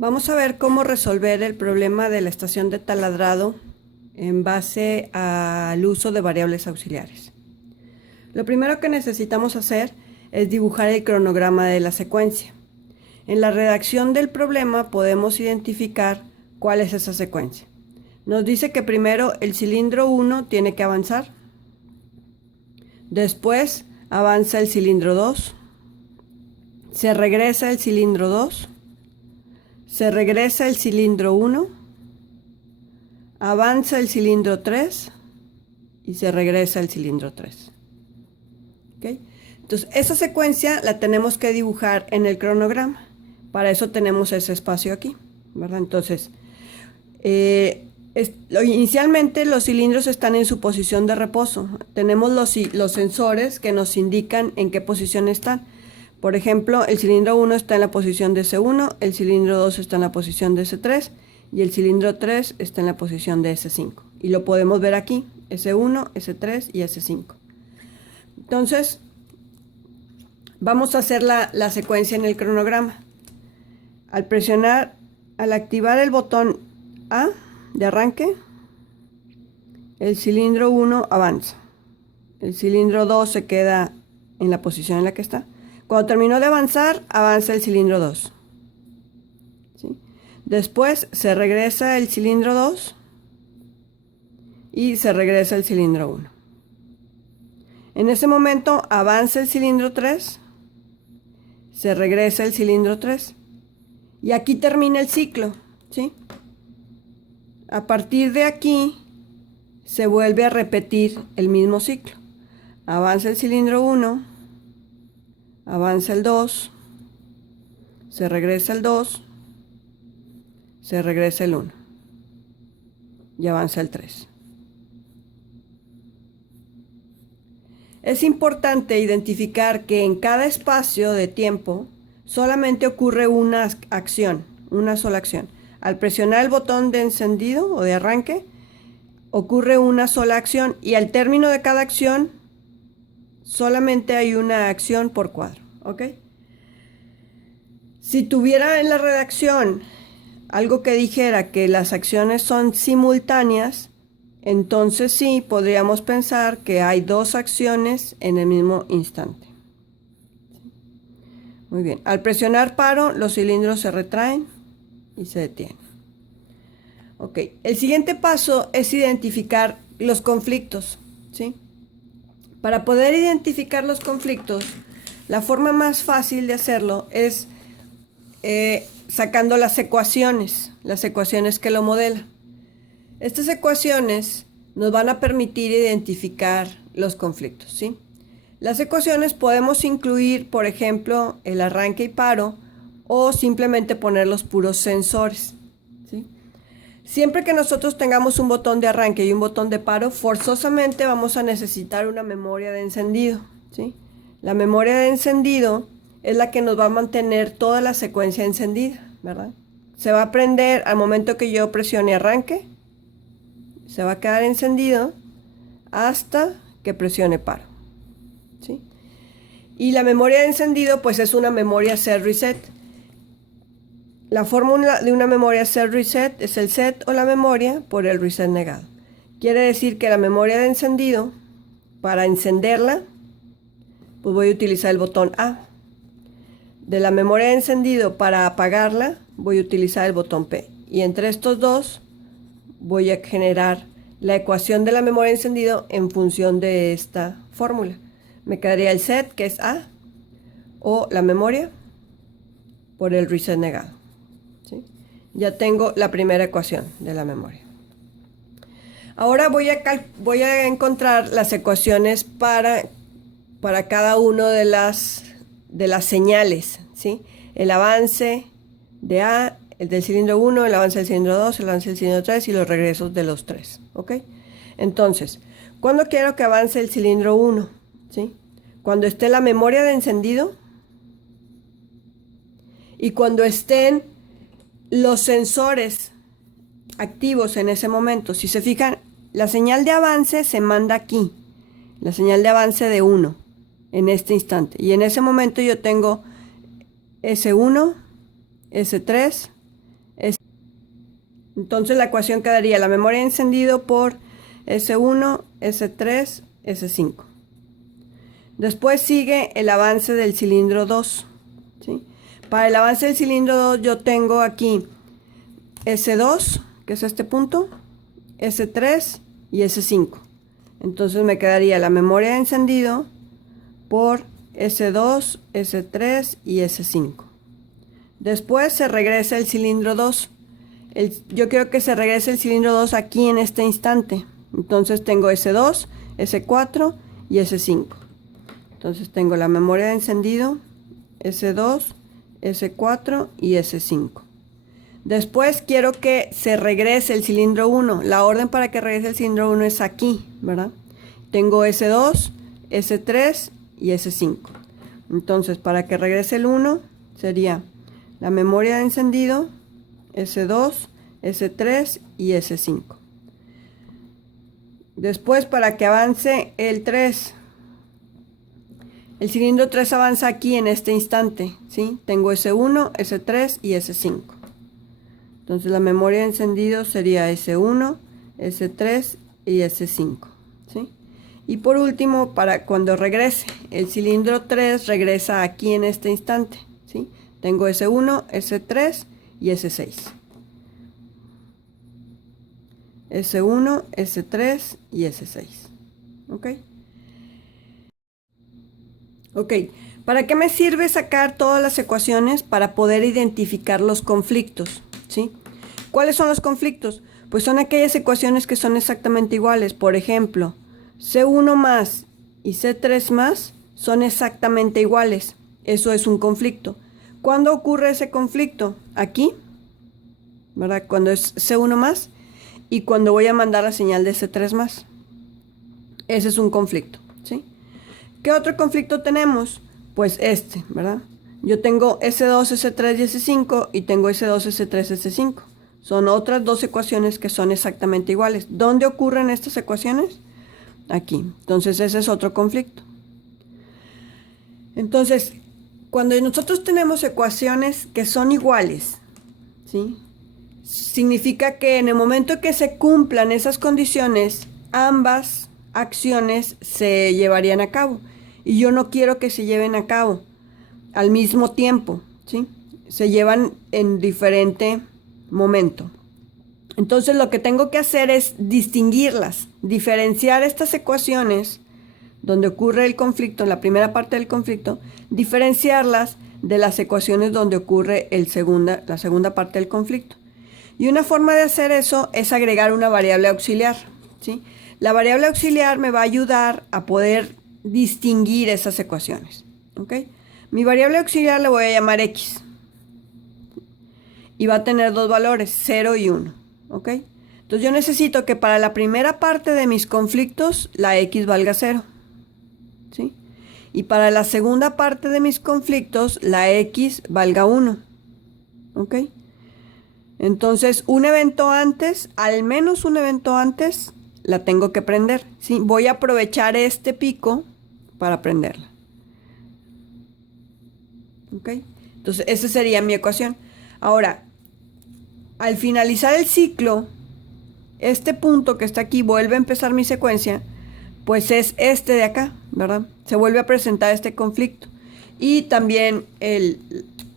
Vamos a ver cómo resolver el problema de la estación de taladrado en base al uso de variables auxiliares. Lo primero que necesitamos hacer es dibujar el cronograma de la secuencia. En la redacción del problema podemos identificar cuál es esa secuencia. Nos dice que primero el cilindro 1 tiene que avanzar. Después avanza el cilindro 2. Se regresa el cilindro 2. Se regresa el cilindro 1. Avanza el cilindro 3. Y se regresa el cilindro 3. ¿Okay? Entonces, esa secuencia la tenemos que dibujar en el cronograma. Para eso tenemos ese espacio aquí, ¿verdad? Entonces, inicialmente los cilindros están en su posición de reposo. Tenemos los sensores que nos indican en qué posición están. Por ejemplo, el cilindro 1 está en la posición de S1, el cilindro 2 está en la posición de S3 y el cilindro 3 está en la posición de S5. Y lo podemos ver aquí, S1, S3 y S5. Entonces, vamos a hacer la secuencia en el cronograma. Al activar el botón A de arranque, el cilindro 1 avanza. El cilindro 2 se queda en la posición en la que está. Cuando terminó de avanzar, avanza el cilindro 2. ¿Sí? Después se regresa el cilindro 2 y se regresa el cilindro 1. En ese momento avanza el cilindro 3, se regresa el cilindro 3 y aquí termina el ciclo. ¿Sí? A partir de aquí se vuelve a repetir el mismo ciclo. Avanza el cilindro 1. Avanza el 2, se regresa el 2, se regresa el 1 y avanza el 3. Es importante identificar que en cada espacio de tiempo solamente ocurre una acción, una sola acción. Al presionar el botón de encendido o de arranque, ocurre una sola acción y al término de cada acción solamente hay una acción por cuadro, ¿ok? Si tuviera en la redacción algo que dijera que las acciones son simultáneas, entonces sí podríamos pensar que hay dos acciones en el mismo instante. Muy bien, al presionar paro, los cilindros se retraen y se detienen. Ok, el siguiente paso es identificar los conflictos, ¿sí? Para poder identificar los conflictos, la forma más fácil de hacerlo es sacando las ecuaciones que lo modelan. Estas ecuaciones nos van a permitir identificar los conflictos, ¿sí? Las ecuaciones podemos incluir, por ejemplo, el arranque y paro o simplemente poner los puros sensores, ¿sí? Siempre que nosotros tengamos un botón de arranque y un botón de paro, forzosamente vamos a necesitar una memoria de encendido, ¿sí? La memoria de encendido es la que nos va a mantener toda la secuencia encendida, ¿verdad? Se va a prender al momento que yo presione arranque, se va a quedar encendido hasta que presione paro, ¿sí? Y la memoria de encendido pues es una memoria set reset. La fórmula de una memoria set reset es el set o la memoria por el reset negado. Quiere decir que la memoria de encendido, para encenderla, pues voy a utilizar el botón A. De la memoria de encendido, para apagarla, voy a utilizar el botón P. Y entre estos dos voy a generar la ecuación de la memoria de encendido en función de esta fórmula. Me quedaría el set, que es A, o la memoria por el reset negado. ¿Sí? Ya tengo la primera ecuación de la memoria. Ahora voy a encontrar las ecuaciones para cada uno de las señales, ¿sí? El avance de A, el del cilindro 1, el avance del cilindro 2, el avance del cilindro 3 y los regresos de los 3, ¿ok? Entonces, ¿cuándo quiero que avance el cilindro 1? ¿Sí? Cuando esté la memoria de encendido y cuando estén los sensores activos en ese momento. Si se fijan, la señal de avance se manda aquí, la señal de avance de 1 en este instante. Y en ese momento yo tengo S1, S3, Entonces la ecuación quedaría la memoria de encendido por S1, S3, S5. Después sigue el avance del cilindro 2, ¿sí? Para el avance del cilindro 2 yo tengo aquí S2, que es este punto, S3 y S5. Entonces me quedaría la memoria de encendido por S2, S3 y S5. Después se regresa el cilindro 2. Yo quiero que se regrese el cilindro 2 aquí en este instante. Entonces tengo S2, S4 y S5. Entonces tengo la memoria de encendido, S2, S4 y S5. Después quiero que se regrese el cilindro 1. La orden para que regrese el cilindro 1 es aquí, ¿verdad? Tengo S2, S3 y S5. Entonces, para que regrese el 1, sería la memoria de encendido, S2, S3 y S5. Después, para que avance el 3, el cilindro 3 avanza aquí en este instante, ¿sí? Tengo S1, S3 y S5. Entonces la memoria de encendido sería S1, S3 y S5, ¿sí? Y por último, para cuando regrese, el cilindro 3 regresa aquí en este instante, ¿sí? Tengo S1, S3 y S6. S1, S3 y S6. ¿Ok? Ok. ¿Para qué me sirve sacar todas las ecuaciones? Para poder identificar los conflictos, ¿sí? ¿Cuáles son los conflictos? Pues son aquellas ecuaciones que son exactamente iguales. Por ejemplo, C1 más y C3 más son exactamente iguales. Eso es un conflicto. ¿Cuándo ocurre ese conflicto? Aquí, ¿verdad? Cuando es C1 más y cuando voy a mandar la señal de C3 más. Ese es un conflicto, ¿sí? ¿Qué otro conflicto tenemos? Pues este, ¿verdad? Yo tengo S2, S3 y S5 y tengo S2, S3, S5. Son otras dos ecuaciones que son exactamente iguales. ¿Dónde ocurren estas ecuaciones? Aquí. Entonces ese es otro conflicto. Entonces, cuando nosotros tenemos ecuaciones que son iguales, ¿sí? Significa que en el momento que se cumplan esas condiciones, ambas acciones se llevarían a cabo. Y yo no quiero que se lleven a cabo al mismo tiempo, ¿sí? Se llevan en diferente momento. Entonces lo que tengo que hacer es distinguirlas, diferenciar estas ecuaciones donde ocurre el conflicto, la primera parte del conflicto, diferenciarlas de las ecuaciones donde ocurre la segunda parte del conflicto. Y una forma de hacer eso es agregar una variable auxiliar, ¿sí? La variable auxiliar me va a ayudar a poder distinguir esas ecuaciones, ¿ok? Mi variable auxiliar le voy a llamar X. Y va a tener dos valores, 0 y 1, ¿ok? Entonces yo necesito que para la primera parte de mis conflictos la X valga 0, ¿sí? Y para la segunda parte de mis conflictos la X valga 1, ¿ok? Entonces un evento antes, al menos un evento antes, la tengo que prender, ¿sí? Voy a aprovechar este pico para prenderla, ¿ok? Entonces esa sería mi ecuación. Ahora, al finalizar el ciclo, este punto que está aquí vuelve a empezar mi secuencia, pues es este de acá, ¿verdad? Se vuelve a presentar este conflicto. Y también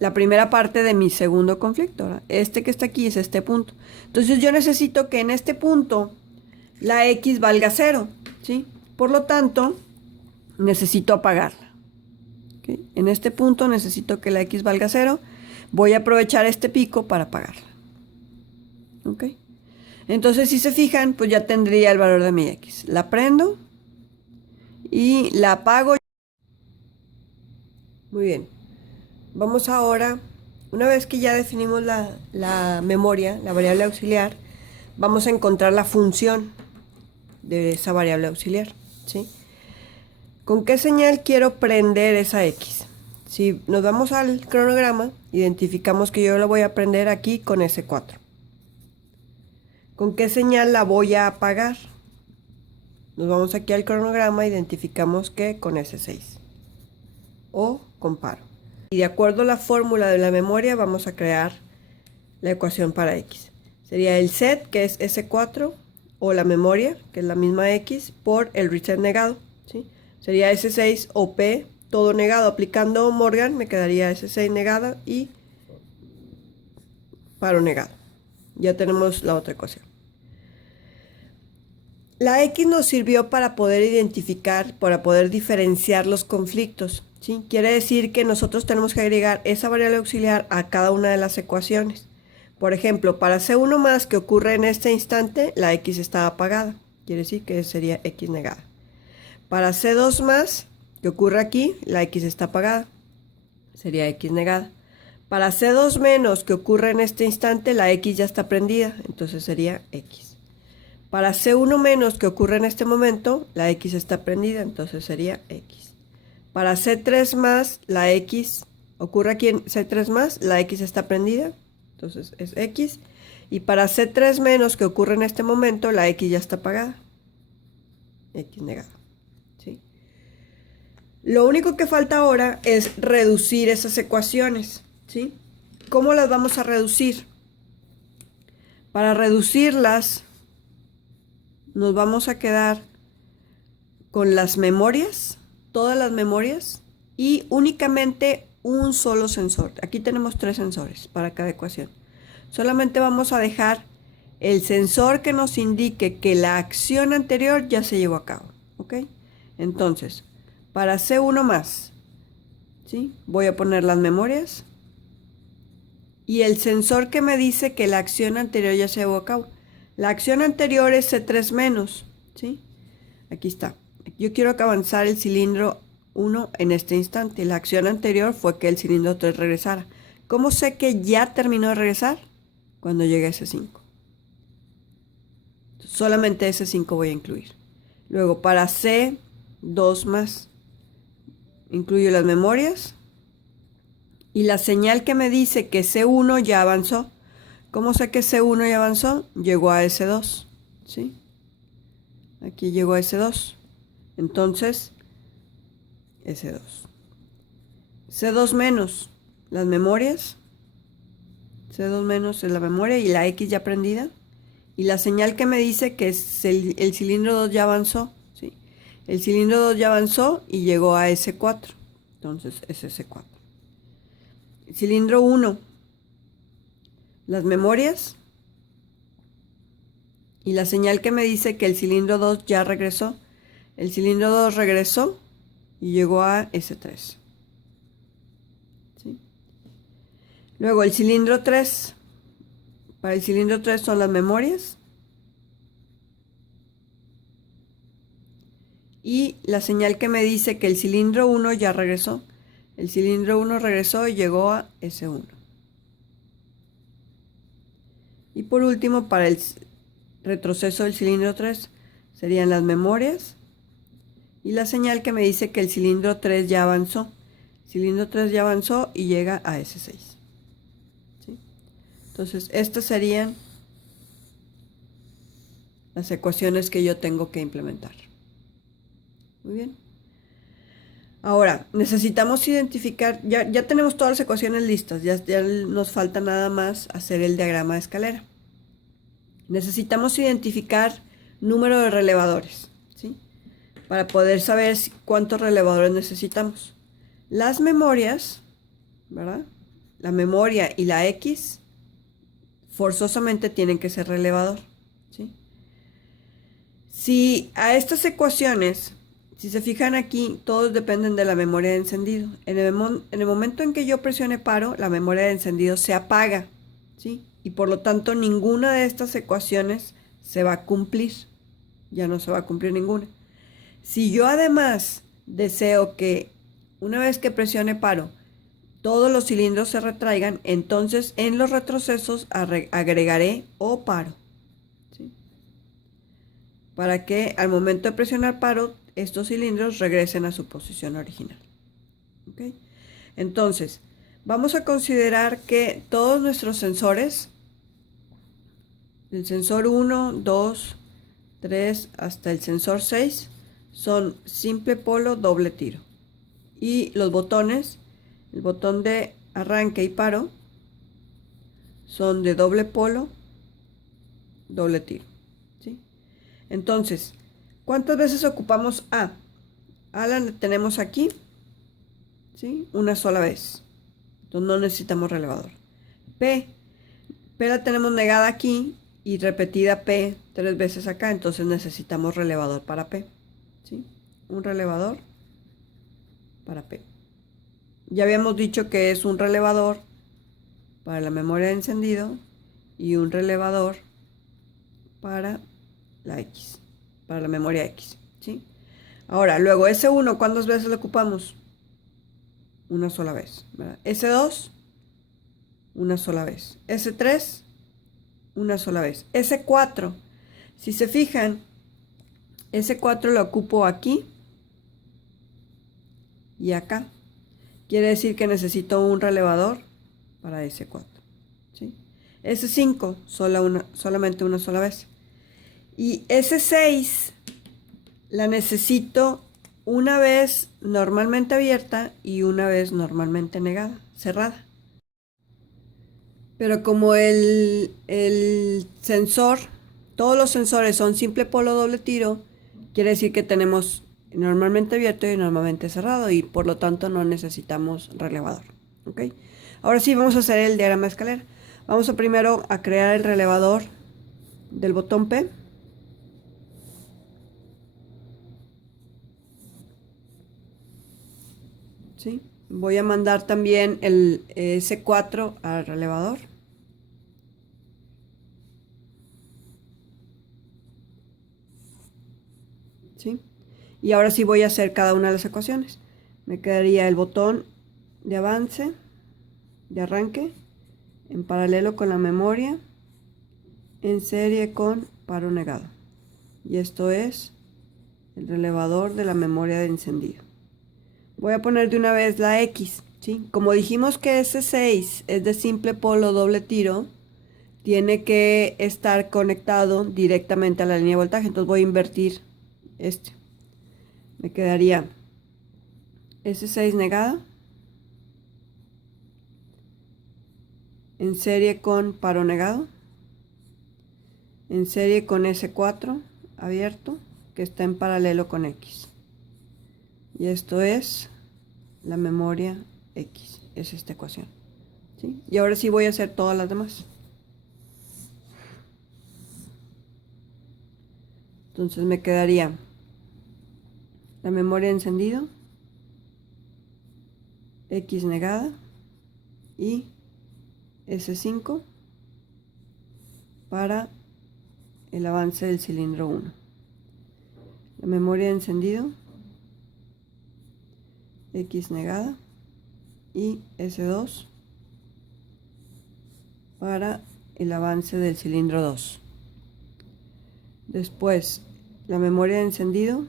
la primera parte de mi segundo conflicto, ¿verdad? Este que está aquí es este punto. Entonces yo necesito que en este punto la X valga 0, ¿sí? Por lo tanto, necesito apagarla, ¿okay? En este punto necesito que la X valga 0. Voy a aprovechar este pico para apagarla, ¿ok? Entonces, si se fijan, pues ya tendría el valor de mi X. La prendo y la apago. Muy bien. Vamos ahora, una vez que ya definimos la memoria, la variable auxiliar, vamos a encontrar la función de esa variable auxiliar, ¿sí? ¿Con qué señal quiero prender esa X? Si nos vamos al cronograma, identificamos que yo la voy a prender aquí con S4. ¿Con qué señal la voy a apagar? Nos vamos aquí al cronograma, identificamos que con S6 o con paro. Y de acuerdo a la fórmula de la memoria vamos a crear la ecuación para X. Sería el set, que es S4, o la memoria, que es la misma X, por el reset negado, ¿sí? Sería S6 o P, todo negado. Aplicando Morgan me quedaría S6 negada y paro negado. Ya tenemos la otra ecuación. La X nos sirvió para poder identificar, para poder diferenciar los conflictos, ¿sí? Quiere decir que nosotros tenemos que agregar esa variable auxiliar a cada una de las ecuaciones. Por ejemplo, para C1 más que ocurre en este instante, la X está apagada. Quiere decir que sería X negada. Para C2 más que ocurre aquí, la X está apagada. Sería X negada. Para C2 menos que ocurre en este instante, la X ya está prendida. Entonces sería X. Para C1 menos que ocurre en este momento, la X está prendida. Entonces sería X. Para C3 más, la X ocurre aquí en C3 más, la X está prendida. Entonces es X. Y para C3 menos que ocurre en este momento, la X ya está apagada. X negada. ¿Sí? Lo único que falta ahora es reducir esas ecuaciones. ¿Sí? ¿Cómo las vamos a reducir? Para reducirlas, nos vamos a quedar con las memorias, todas las memorias, y únicamente un solo sensor. Aquí tenemos 3 sensores para cada ecuación. Solamente vamos a dejar el sensor que nos indique que la acción anterior ya se llevó a cabo. ¿Ok? Entonces, para C1 más, ¿sí? Voy a poner las memorias. Y el sensor que me dice que la acción anterior ya se llevó a cabo. La acción anterior es C3 menos, ¿sí? Aquí está. Yo quiero que avanzar el cilindro 1 en este instante. La acción anterior fue que el cilindro 3 regresara. ¿Cómo sé que ya terminó de regresar? Cuando llegue a S5. Solamente S5 voy a incluir. Luego para C2 más, incluyo las memorias. Y la señal que me dice que C1 ya avanzó. ¿Cómo sé que C1 ya avanzó? Llegó a S2, ¿sí? Aquí llegó a S2. Entonces, S2. C2 menos, las memorias. C2 menos es la memoria y la X ya prendida. Y la señal que me dice que el cilindro 2 ya avanzó, ¿sí? El cilindro 2 ya avanzó y llegó a S4. Entonces, es S4. Cilindro 1, las memorias y la señal que me dice que el cilindro 2 ya regresó. El cilindro 2 regresó y llegó a S3. ¿Sí? Luego el cilindro 3, para el cilindro 3 son las memorias y la señal que me dice que el cilindro 1 ya regresó. El cilindro 1 regresó y llegó a S1. Y por último, para el retroceso del cilindro 3, serían las memorias y la señal que me dice que el cilindro 3 ya avanzó. El cilindro 3 ya avanzó y llega a S6. ¿Sí? Entonces, estas serían las ecuaciones que yo tengo que implementar. Muy bien. Ahora, necesitamos identificar, ya tenemos todas las ecuaciones listas, ya nos falta nada más hacer el diagrama de escalera. Necesitamos identificar número de relevadores, ¿sí? Para poder saber cuántos relevadores necesitamos. Las memorias, ¿verdad? La memoria y la X forzosamente tienen que ser relevador, ¿sí? Si a estas ecuaciones, si se fijan aquí, todos dependen de la memoria de encendido. En el momento en que yo presione paro, la memoria de encendido se apaga, ¿sí? Y por lo tanto ninguna de estas ecuaciones se va a cumplir. Ya no se va a cumplir ninguna. Si yo además deseo que una vez que presione paro, todos los cilindros se retraigan, entonces en los retrocesos agregaré o paro, ¿sí? Para que al momento de presionar paro, estos cilindros regresen a su posición original. ¿Okay? Entonces, vamos a considerar que todos nuestros sensores, el sensor 1, 2, 3 hasta el sensor 6, son simple polo, doble tiro. Y los botones, el botón de arranque y paro, son de doble polo doble tiro, ¿sí? Entonces, ¿cuántas veces ocupamos A? A la tenemos aquí, ¿sí? Una sola vez. Entonces no necesitamos relevador. P la tenemos negada aquí y repetida P 3 veces acá, entonces necesitamos relevador para P, ¿sí? Un relevador para P. Ya habíamos dicho que es un relevador para la memoria de encendido y un relevador para la X, para la memoria X, ¿sí? Ahora, luego S1, ¿cuántas veces lo ocupamos? Una sola vez, ¿verdad? S2, una sola vez. S3, una sola vez. S4, si se fijan, S4 lo ocupo aquí y acá. Quiere decir que necesito un relevador para S4, ¿sí? S5, solamente una sola vez. Y S6 la necesito una vez normalmente abierta y una vez normalmente negada, cerrada. Pero como el sensor, todos los sensores son simple polo doble tiro, quiere decir que tenemos normalmente abierto y normalmente cerrado y por lo tanto no necesitamos relevador. ¿Ok? Ahora sí vamos a hacer el diagrama de escalera. Vamos primero a crear el relevador del botón P. ¿Sí? Voy a mandar también el S4 al relevador. ¿Sí? Y ahora sí voy a hacer cada una de las ecuaciones. Me quedaría el botón de avance, de arranque, en paralelo con la memoria, en serie con paro negado. Y esto es el relevador de la memoria de encendido. Voy a poner de una vez la X, ¿sí? Como dijimos que S6 es de simple polo doble tiro, tiene que estar conectado directamente a la línea de voltaje. Entonces voy a invertir este. Me quedaría S6 negada en serie con paro negado, en serie con S4 abierto que está en paralelo con X. Y esto es la memoria X, es esta ecuación, ¿sí? Y ahora sí voy a hacer todas las demás. Entonces me quedaría la memoria encendido, X negada y S5 para el avance del cilindro 1. La memoria encendido, X negada y S2 para el avance del cilindro 2. Después la memoria de encendido,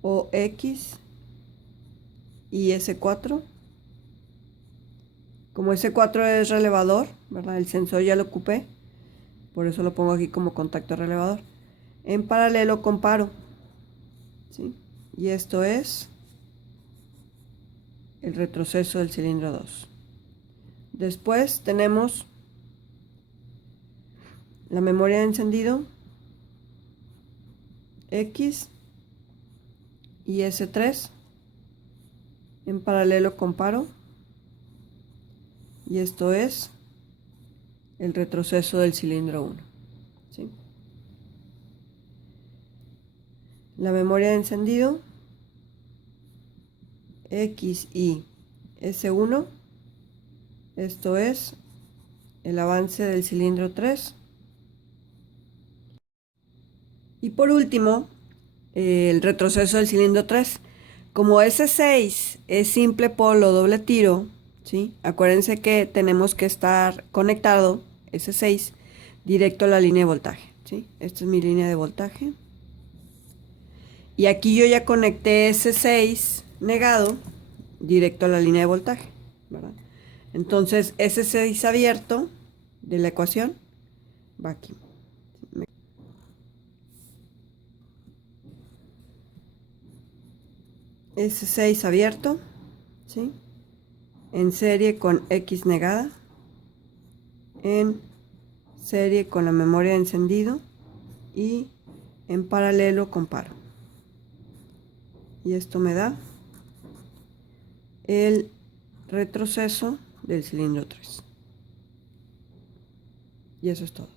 OX y S4. Como S4 es relevador, ¿verdad? El sensor ya lo ocupé, por eso lo pongo aquí como contacto relevador. En paralelo con paro, ¿sí? Y esto es el retroceso del cilindro 2. Después tenemos la memoria de encendido, X y S3 en paralelo con paro. Y esto es el retroceso del cilindro 1. ¿Sí? La memoria de encendido, X y S1. Esto es el avance del cilindro 3. Y por último, el retroceso del cilindro 3. Como S6 es simple polo doble tiro, ¿sí? Acuérdense que tenemos que estar conectado, S6, directo a la línea de voltaje, ¿sí? Esta es mi línea de voltaje. Y aquí yo ya conecté S6 negado directo a la línea de voltaje, ¿verdad? Entonces S6 abierto de la ecuación va aquí. S6 abierto, ¿sí? En serie con X negada en serie con la memoria de encendido y en paralelo comparo. Y esto me da el retroceso del cilindro 3. Y eso es todo.